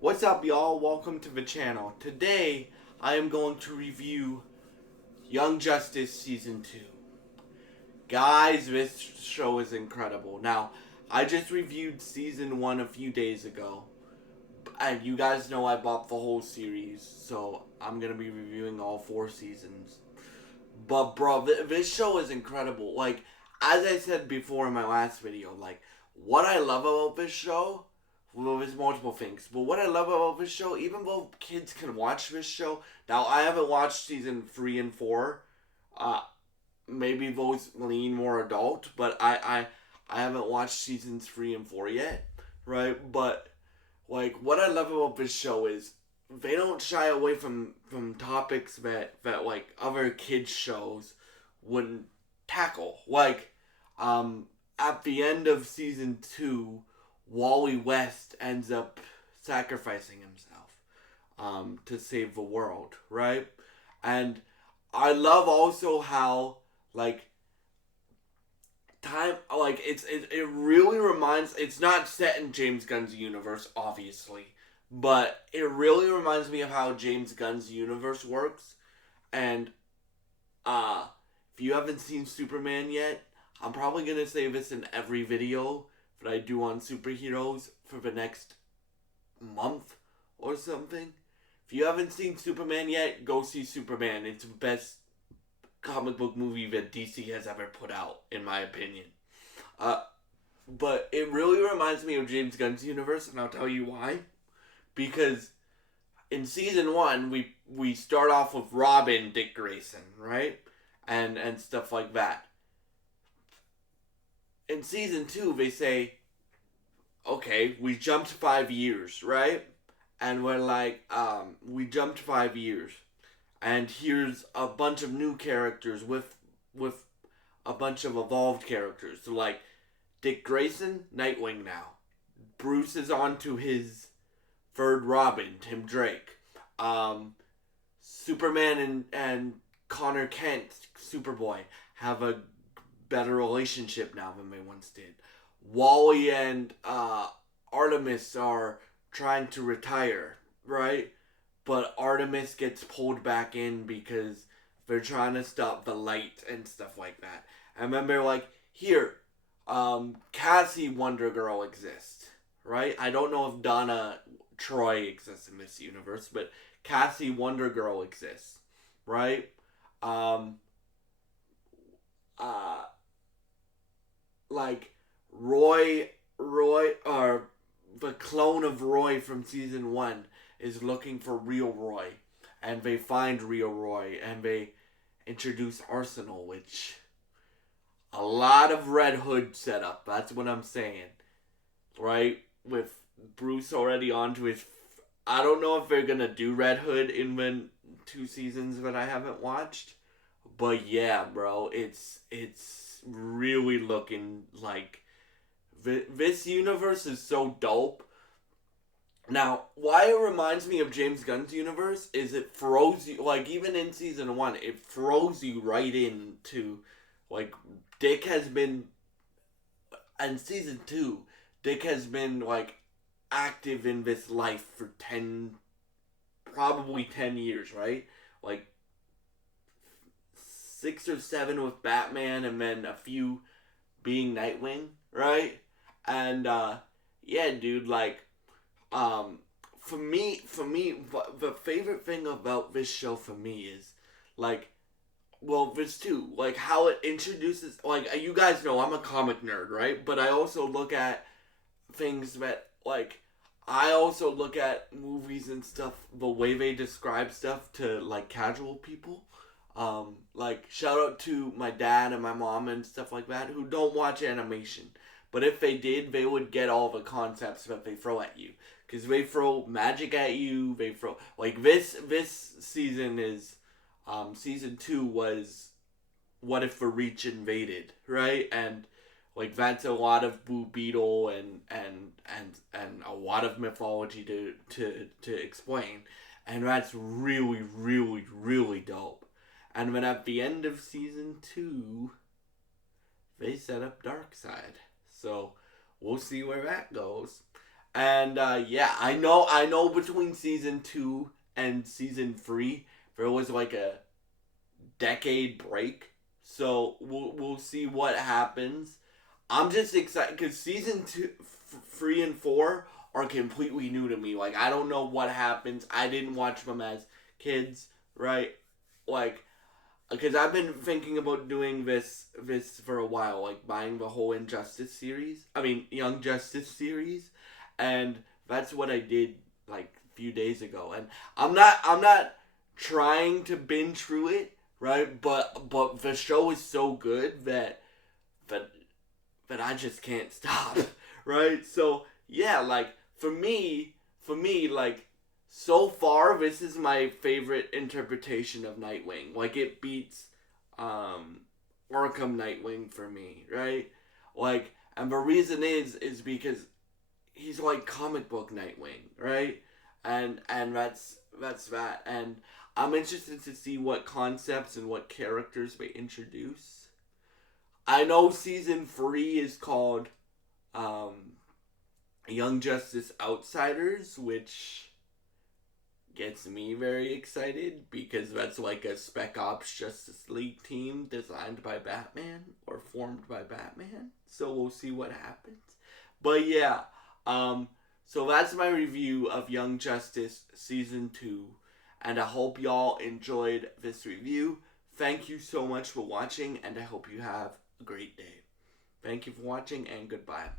What's up, y'all? Welcome to the channel. Today, I am going to review Young Justice Season 2. Guys, this show is incredible. Now, I just reviewed Season 1 a few days ago. And you guys know I bought the whole series, so I'm going to be reviewing all 4 seasons. But, bro, this show is incredible. Like, as I said before in my last video, like, what I love about this show, well, there's multiple things. But what I love about this show, even though kids can watch this show, now I haven't watched season 3 and 4. Uh, Maybe those lean more adult, but I haven't watched seasons 3 and 4 yet, right? But like what I love about this show is they don't shy away from topics that like other kids shows wouldn't tackle. Like at the end of season 2, Wally West ends up sacrificing himself to save the world, right? And I love also how like time like it really reminds, it's not set in James Gunn's universe obviously, but it really reminds me of how James Gunn's universe works. And uh if you haven't seen Superman yet, I'm probably gonna say this in every video that I do on superheroes for the next month or something. If you haven't seen Superman yet, go see Superman. It's the best comic book movie that DC has ever put out, in my opinion. Uh, but it really reminds me of James Gunn's universe, and I'll tell you why. Because in season 1, we start off with Robin, Dick Grayson, right, and stuff like that. In season 2, they say, okay, we jumped 5 years, right, and we're like, we jumped 5 years. And here's a bunch of new characters with a bunch of evolved characters. So like Dick Grayson, Nightwing now. Bruce is on to his third Robin, Tim Drake. Superman and Connor Kent, Superboy, have a better relationship now than they once did. Wally and Artemis are trying to retire, right? But Artemis gets pulled back in because they're trying to stop the light and stuff like that. And then they're like, here, Cassie Wonder Girl exists, right? I don't know if Donna Troy exists in this universe, but Cassie Wonder Girl exists, right? Um, uh, like Roy, or the clone of Roy from season 1 is looking for real Roy, and they find real Roy, and they introduce Arsenal, which a lot of Red Hood setup. That's what I'm saying, right? With Bruce already onto his. I don't know if they're gonna do Red Hood in the 2 seasons that I haven't watched, but yeah, bro, it's really looking like this universe is so dope. Now, why it reminds me of James Gunn's universe is it throws you, like, even in season 1, it throws you right into, like, Dick has been, and season 2, Dick has been, like, active in this life for 10, probably 10 years, right? Like, 6 or 7 with Batman, and then a few being Nightwing, right? And, yeah, dude, like, for me, the favorite thing about this show for me is, like, well, this too, like, how it introduces, like, you guys know I'm a comic nerd, right? But I also look at things that, like, I also look at movies and stuff, the way they describe stuff to, like, casual people. Like, shout out to my dad and my mom and stuff like that, who don't watch animation. But if they did, they would get all the concepts that they throw at you. Because they throw magic at you, they throw, like, this season is, season 2 was What If the Reach Invaded, right? And, like, that's a lot of Blue Beetle and a lot of mythology to explain. And that's really, really, really dope. And then at the end of season 2, they set up Darkseid. So we'll see where that goes. And yeah, I know between season 2 and season 3 there was like a decade break. So we'll see what happens. I'm just excited because season 2, 3, and 4 are completely new to me. Like I don't know what happens. I didn't watch them as kids, right? Like because I've been thinking about doing this for a while, like buying the whole Injustice series. I mean, Young Justice series, and that's what I did like a few days ago. And I'm not trying to binge through it, right? But the show is so good that that I just can't stop, right? So yeah, like for me, like so far, this is my favorite interpretation of Nightwing. Like it beats um, Arkham Nightwing for me, right? Like, and the reason is because he's like comic book Nightwing, right? And that's that. And I'm interested to see what concepts and what characters they introduce. I know season 3 is called um, Young Justice Outsiders, which gets me very excited because that's like a Spec Ops Justice League team designed by Batman or formed by Batman. So we'll see what happens. But yeah, um, so that's my review of Young Justice Season 2. And I hope y'all enjoyed this review. Thank you so much for watching, and I hope you have a great day. Thank you for watching, and goodbye.